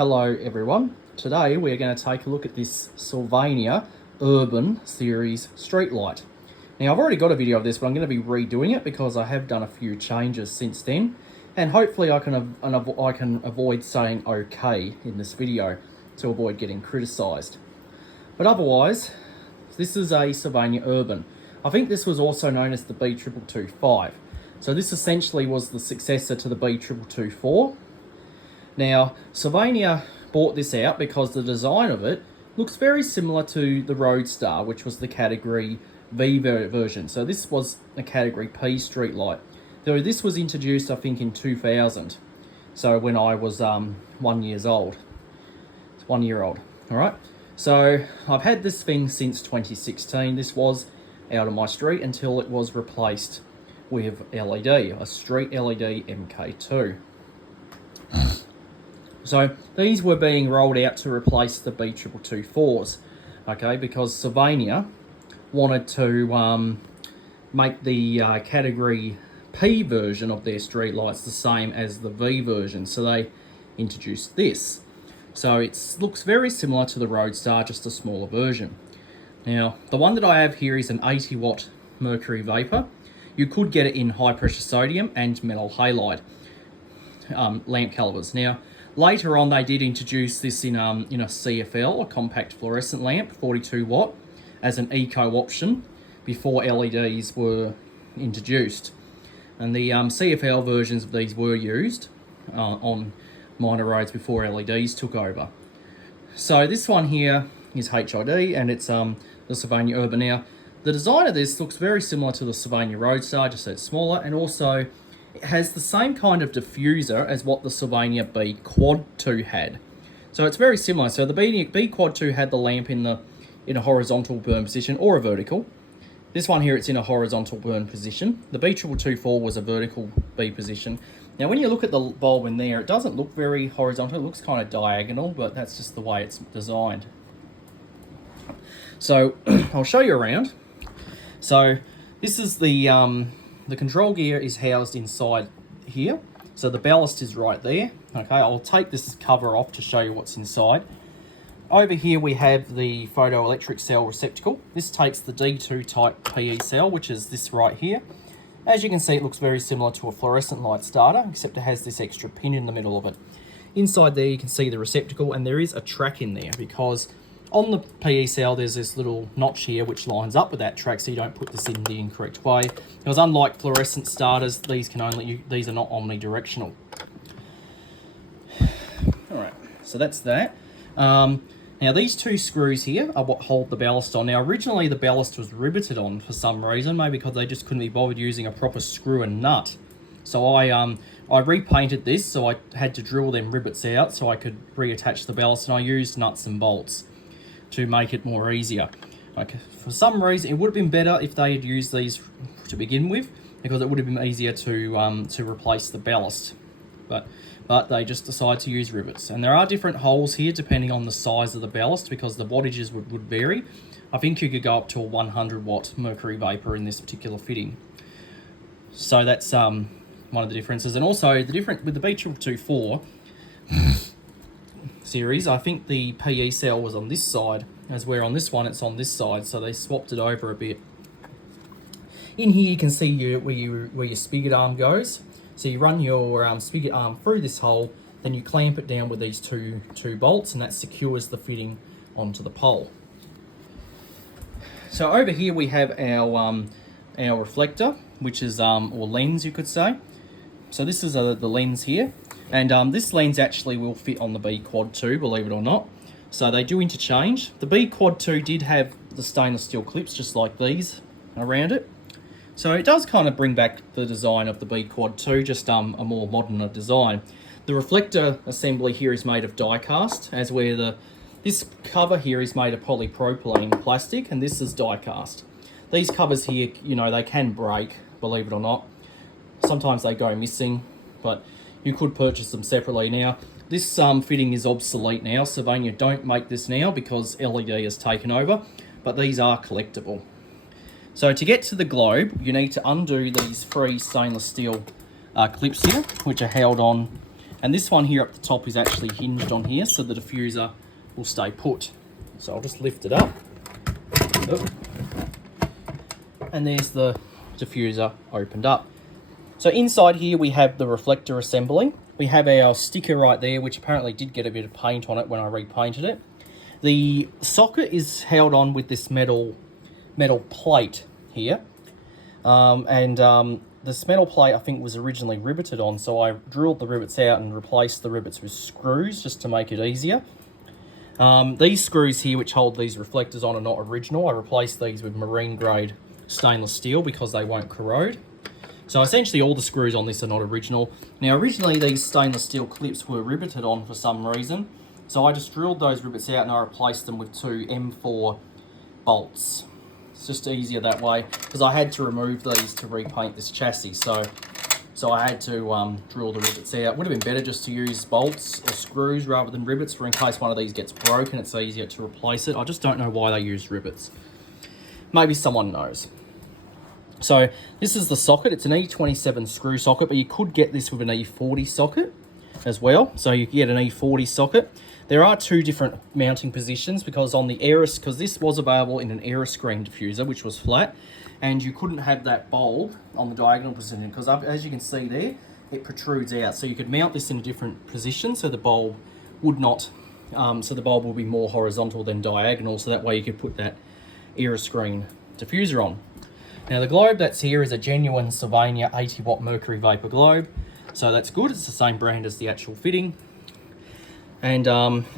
Hello everyone. Today we're going to take a look at this Sylvania Urban Series streetlight. Now I've already got a video of this, but I'm going to be redoing it because I have done a few changes since then, and hopefully I can avoid saying okay in this video to avoid getting criticised. But otherwise, this is a Sylvania Urban. I think this was also known as the B2225. So this essentially was the successor to the B2224. Now, Sylvania bought this out because the design of it looks very similar to the Roadster, which was the Category V version. So this was a Category P streetlight. Though this was introduced, I think, in 2000. So when I was 1 year old. It's 1 year old, all right? So I've had this thing since 2016. This was out of my street until it was replaced with LED, a street LED MK2. So these were being rolled out to replace the B2224s, okay, because Sylvania wanted to make the Category P version of their streetlights the same as the V version, so they introduced this. So it looks very similar to the Roadster, just a smaller version. Now, the one that I have here is an 80 watt mercury vapour. You could get it in high pressure sodium and metal halide lamp calibers. Now, later on they did introduce this in a CFL, a compact fluorescent lamp, 42 watt, as an eco option before LEDs were introduced. And the CFL versions of these were used on minor roads before LEDs took over. So this one here is HID, and it's the Sylvania Urban. Now, the design of this looks very similar to the Sylvania Roadster, just that it's smaller, and also it has the same kind of diffuser as what the Sylvania B Quad 2 had. So it's very similar. So the B Quad 2 had the lamp in a horizontal burn position or a vertical. This one here, it's in a horizontal burn position. The B2224 was a vertical B position. Now when you look at the bulb in there, it doesn't look very horizontal, it looks kind of diagonal, but that's just the way it's designed. So I'll show you around. So this is the control gear is housed inside here. So the ballast is right there. Okay, I'll take this cover off to show you what's inside. Over here we have the photoelectric cell receptacle. This takes the D2 type PE cell, which is this right here. As you can see, it looks very similar to a fluorescent light starter, except it has this extra pin in the middle of it. Inside there you can see the receptacle, and there is a track in there because on the PE cell, there's this little notch here which lines up with that track, so you don't put this in the incorrect way. Because unlike fluorescent starters, these are not omnidirectional. All right, so that's that. Now these two screws here are what hold the ballast on. Now originally the ballast was riveted on for some reason, maybe because they just couldn't be bothered using a proper screw and nut. So I repainted this, so I had to drill them rivets out so I could reattach the ballast, and I used nuts and bolts to make it more easier. Okay, for some reason it would have been better if they had used these to begin with, because it would have been easier to replace the ballast. But they just decided to use rivets. And there are different holes here depending on the size of the ballast, because the wattages would vary. I think you could go up to a 100 watt mercury vapor in this particular fitting. So that's one of the differences. And also the difference with the B2224 series, I think the PE cell was on this side, as where on this one it's on this side, so they swapped it over a bit. In here you can see where your spigot arm goes. So you run your spigot arm through this hole, then you clamp it down with these two bolts, and that secures the fitting onto the pole. So over here we have our reflector, which is or lens, you could say. So this is the lens here, and this lens actually will fit on the B Quad 2, believe it or not. So they do interchange. The B Quad 2 did have the stainless steel clips just like these around it. So it does kind of bring back the design of the B Quad 2, just a more modern design. The reflector assembly here is made of die cast, as where this cover here is made of polypropylene plastic, and this is die cast. These covers here, they can break, believe it or not. Sometimes they go missing, but you could purchase them separately. Now, this fitting is obsolete now. Sylvania don't make this now because LED has taken over, but these are collectible. So to get to the globe, you need to undo these three stainless steel clips here, which are held on And this one here up the top is actually hinged on here, so the diffuser will stay put. So I'll just lift it up. And there's the diffuser opened up. So inside here we have the reflector assembly. We have our sticker right there, which apparently did get a bit of paint on it when I repainted it. The socket is held on with this metal plate here. This metal plate I think was originally riveted on, so I drilled the rivets out and replaced the rivets with screws just to make it easier. These screws here which hold these reflectors on are not original. I replaced these with marine grade stainless steel because they won't corrode. So essentially all the screws on this are not original. Now originally these stainless steel clips were riveted on for some reason, so I just drilled those rivets out and I replaced them with 2 M4 bolts. It's just easier that way because I had to remove these to repaint this chassis, so I had to drill the rivets out. Would have been better just to use bolts or screws rather than rivets, for in case one of these gets broken it's easier to replace it. I just don't know why they use rivets. Maybe someone knows. So this is the socket. It's an E27 screw socket, but you could get this with an E40 socket as well. So you can get an E40 socket. There are 2 different mounting positions because on the because this was available in an Aeroscreen diffuser, which was flat, and you couldn't have that bulb on the diagonal position because as you can see there, it protrudes out. So you could mount this in a different position so the bulb would not, so the bulb will be more horizontal than diagonal, so that way you could put that Aeroscreen diffuser on. Now the globe that's here is a genuine Sylvania 80 watt mercury vapour globe, so that's good. It's the same brand as the actual fitting, and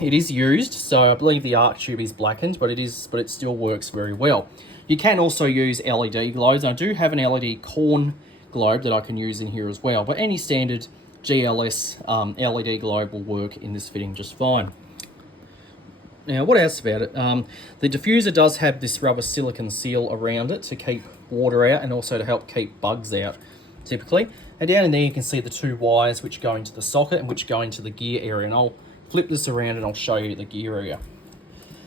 it is used. So I believe the arc tube is blackened, but it still works very well. You can also use LED globes. I do have an LED corn globe that I can use in here as well, but any standard GLS LED globe will work in this fitting just fine. Now, what else about it? The diffuser does have this rubber silicone seal around it to keep water out and also to help keep bugs out, typically. And down in there you can see the 2 wires which go into the socket and which go into the gear area. And I'll flip this around and I'll show you the gear area.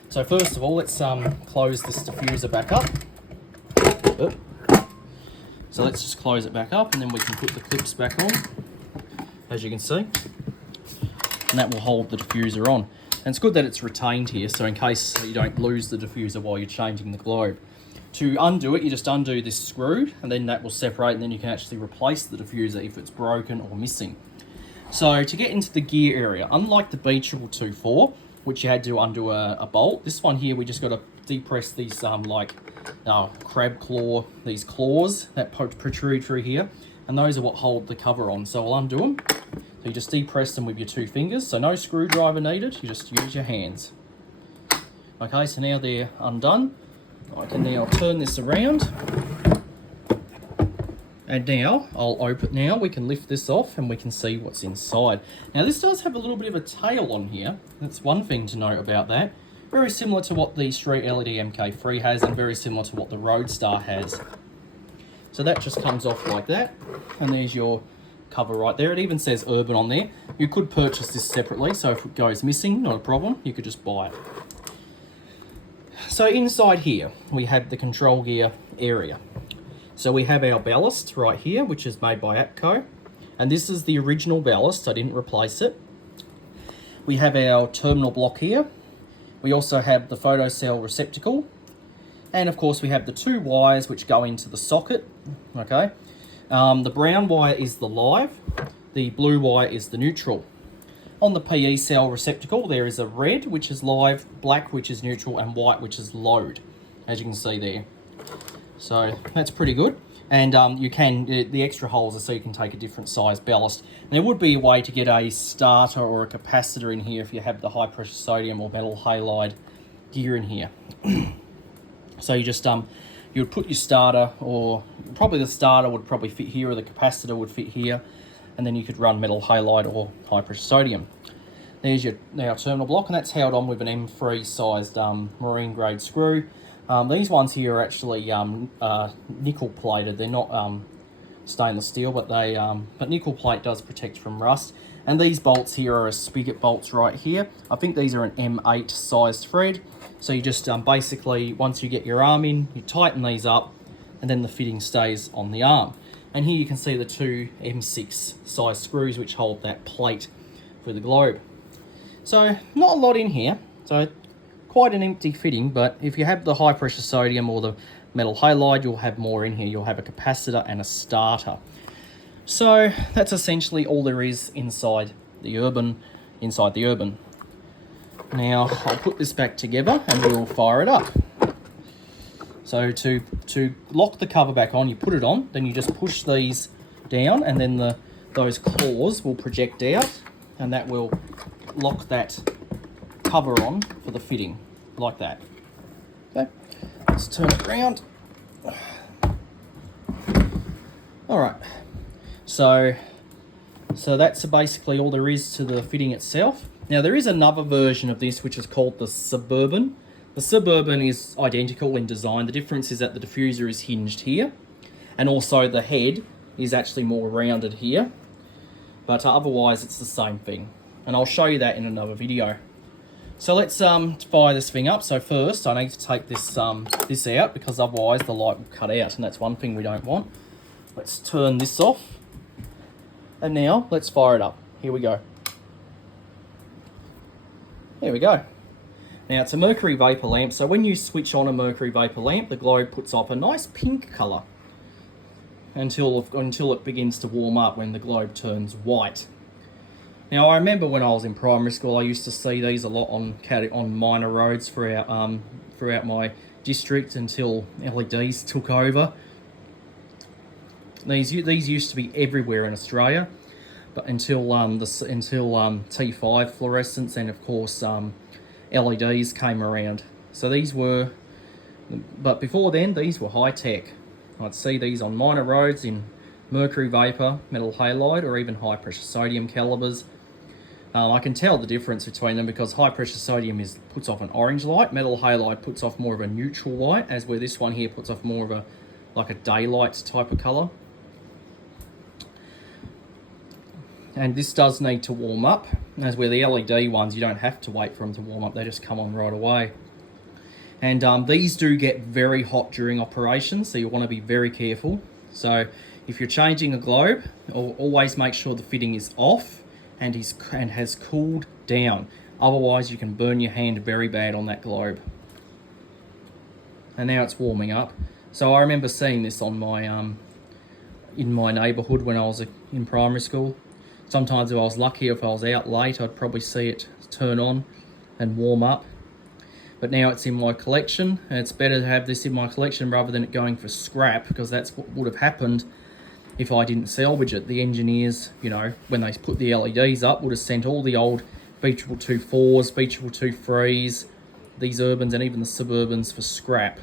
So first of all, let's close this diffuser back up. So let's just close it back up and then we can put the clips back on, as you can see. And that will hold the diffuser on. And it's good that it's retained here, so in case you don't lose the diffuser while you're changing the globe. To undo it, you just undo this screw, and then that will separate, and then you can actually replace the diffuser if it's broken or missing. So to get into the gear area, unlike the B224, which you had to undo a bolt, this one here we just got to depress these crab claw, these claws that protrude through here, and those are what hold the cover on. So I'll undo them. So you just depress them with your 2 fingers, so no screwdriver needed, you just use your hands. Okay, so now they're undone. I can now turn this around. And now, we can lift this off and we can see what's inside. Now this does have a little bit of a tail on here. That's one thing to note about that. Very similar to what the Street LED MK3 has and very similar to what the Roadster has. So that just comes off like that. And there's your cover right there. It even says Urban on there. You could purchase this separately, so if it goes missing, not a problem, you could just buy it. So inside here, we have the control gear area. So we have our ballast right here, which is made by APCO. And this is the original ballast, I didn't replace it. We have our terminal block here. We also have the photocell receptacle. And of course we have the 2 wires which go into the socket, okay? The brown wire is the live, the blue wire is the neutral. On the PE cell receptacle, there is a red, which is live, black, which is neutral, and white, which is load, as you can see there. So that's pretty good. And the extra holes are so you can take a different size ballast. And there would be a way to get a starter or a capacitor in here if you have the high pressure sodium or metal halide gear in here. So you just you would put your starter, or probably the starter would probably fit here, or the capacitor would fit here, and then you could run metal halide or high pressure sodium. There's your terminal block, and that's held on with an M3 sized marine grade screw. These ones here are actually nickel plated. They're not stainless steel, but but nickel plate does protect from rust. And these bolts here are spigot bolts right here. I think these are an M8 sized thread. So you just basically, once you get your arm in, you tighten these up, and then the fitting stays on the arm. And here you can see the 2 M6 size screws which hold that plate for the globe. So not a lot in here, so quite an empty fitting, but if you have the high pressure sodium or the metal halide, you'll have more in here. You'll have a capacitor and a starter. So that's essentially all there is inside the urban. Now I'll put this back together and we'll fire it up. So to lock the cover back on, you put it on, then you just push these down, and then those claws will project out, and that will lock that cover on for the fitting, like that. Okay, let's turn it around. All right, so that's basically all there is to the fitting itself. Now there is another version of this which is called the Suburban. The Suburban is identical in design. The difference is that the diffuser is hinged here, and also the head is actually more rounded here, but otherwise it's the same thing, and I'll show you that in another video. So let's fire this thing up. So first I need to take this out, because otherwise the light will cut out, and that's one thing we don't want. Let's turn this off, and now let's fire it up. Here we go. There we go. Now it's a mercury vapour lamp, so when you switch on a mercury vapour lamp, the globe puts off a nice pink colour until it begins to warm up, when the globe turns white. Now I remember when I was in primary school, I used to see these a lot on minor roads throughout my district until LEDs took over. These used to be everywhere in Australia, but until T5 fluorescence and of course LEDs came around. So but before then, these were high tech. I'd see these on minor roads in mercury vapour, metal halide, or even high pressure sodium calibers. I can tell the difference between them because high pressure sodium puts off an orange light, metal halide puts off more of a neutral light, as where this one here puts off more of like a daylight type of colour. And this does need to warm up, as where the LED ones, you don't have to wait for them to warm up, they just come on right away. And these do get very hot during operation, so you want to be very careful. So if you're changing a globe, always make sure the fitting is off and has cooled down. Otherwise you can burn your hand very bad on that globe. And now it's warming up. So I remember seeing this on my in my neighbourhood when I was in primary school. Sometimes if I was lucky, if I was out late, I'd probably see it turn on and warm up. But now it's in my collection, and it's better to have this in my collection rather than it going for scrap, because that's what would have happened if I didn't salvage it. The engineers, when they put the LEDs up, would have sent all the old B222-4s, B222-3s, these Urbans and even the Suburbans for scrap.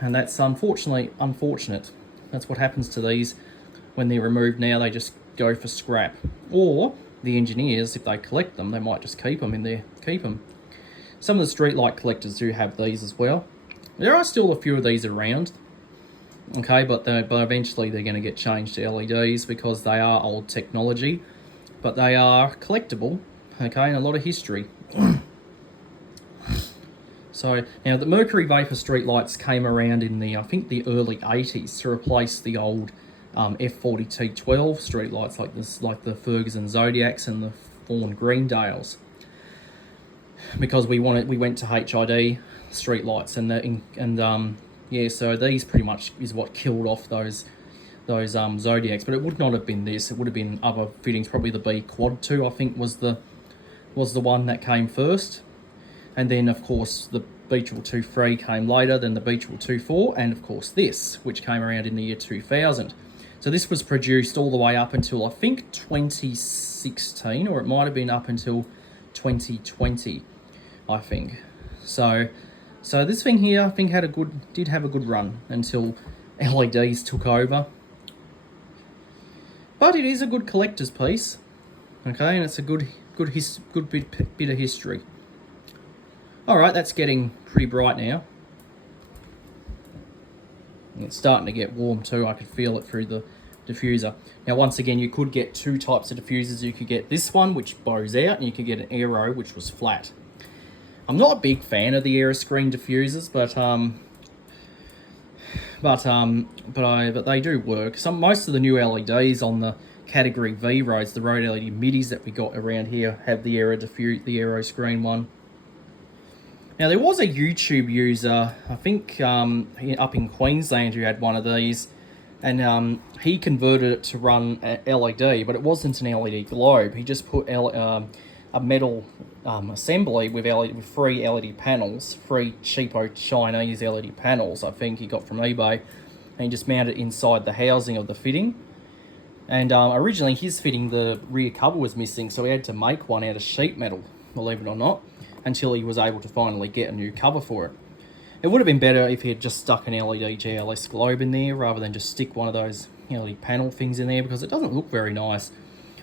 And that's unfortunate. That's what happens to these when they're removed now. They just go for scrap, or the engineers, if they collect them, they might just keep them. Some of the streetlight collectors do have these as well. There are still a few of these around, okay, but eventually they're going to get changed to LEDs because they are old technology, but they are collectible, okay, and a lot of history. So now the mercury vapour streetlights came around in I think the early 80s to replace the old F40T12 streetlights like the Ferguson Zodiacs and the Fawn Greendales, because we went to HID streetlights, so these pretty much is what killed off those Zodiacs. But it would not have been this. It would have been other fittings. Probably the B Quad 2 I think was the one that came first, and then of course the B222-3 came later, then the B222-4, and of course this, which came around in the year 2000. So this was produced all the way up until I think 2016, or it might have been up until 2020, I think. So this thing here, I think did have a good run until LEDs took over. But it is a good collector's piece, okay, and it's a good bit of history. All right, that's getting pretty bright now. It's starting to get warm too. I could feel it through the diffuser. Now, once again, you could get two types of diffusers. You could get this one, which bows out, and you could get an Aero, which was flat. I'm not a big fan of the Aeroscreen diffusers, but they do work. Most of the new LEDs on the category V roads, the road LED middies that we got around here have the aero diffuse, the aero screen one. Now there was a YouTube user, I think up in Queensland, who had one of these, and he converted it to run LED, but it wasn't an LED globe. He just put a metal assembly with free LED panels, free cheapo Chinese LED panels, I think he got from eBay, and he just mounted it inside the housing of the fitting. And originally his fitting, the rear cover was missing, so he had to make one out of sheet metal, believe it or not, until he was able to finally get a new cover for it. It would have been better if he had just stuck an LED GLS globe in there rather than just stick one of those LED panel things in there, because it doesn't look very nice.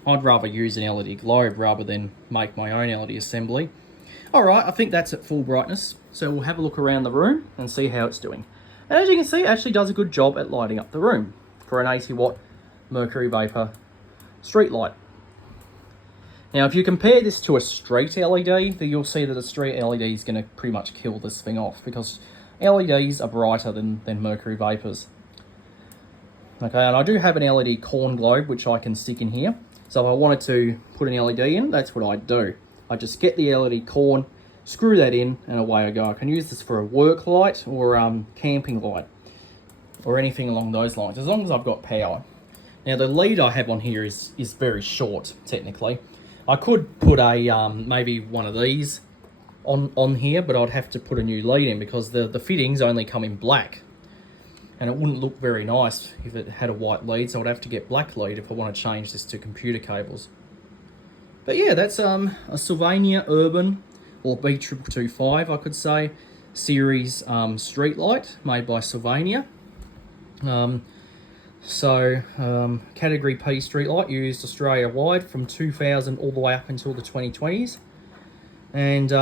I'd rather use an LED globe rather than make my own LED assembly. Alright, I think that's at full brightness, so we'll have a look around the room and see how it's doing. And as you can see, it actually does a good job at lighting up the room for an 80 watt mercury vapour street light. Now, if you compare this to a street LED, then you'll see that a street LED is going to pretty much kill this thing off, because LEDs are brighter than mercury vapours. Okay, and I do have an LED corn globe, which I can stick in here. So if I wanted to put an LED in, that's what I'd do. I just get the LED corn, screw that in, and away I go. I can use this for a work light or camping light, or anything along those lines, as long as I've got power. Now, the lead I have on here is very short, technically. I could put a maybe one of these on here, but I'd have to put a new lead in, because the fittings only come in black, and it wouldn't look very nice if it had a white lead, so I'd have to get black lead if I want to change this to computer cables. But yeah, that's a Sylvania Urban, or B2225 I could say, series street light made by Sylvania. Category P streetlight used Australia-wide from 2000 all the way up until the 2020s. And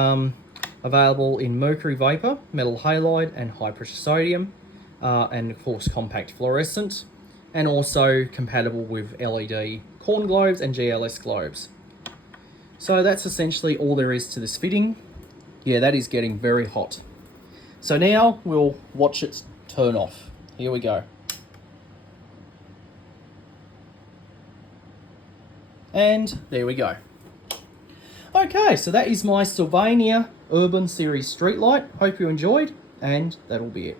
available in mercury vapour, metal halide, and high-pressure sodium. And of course compact fluorescent. And also compatible with LED corn globes and GLS globes. So that's essentially all there is to this fitting. Yeah, that is getting very hot. So now we'll watch it turn off. Here we go. And there we go. Okay, so that is my Sylvania Urban Series streetlight. Hope you enjoyed, and that'll be it.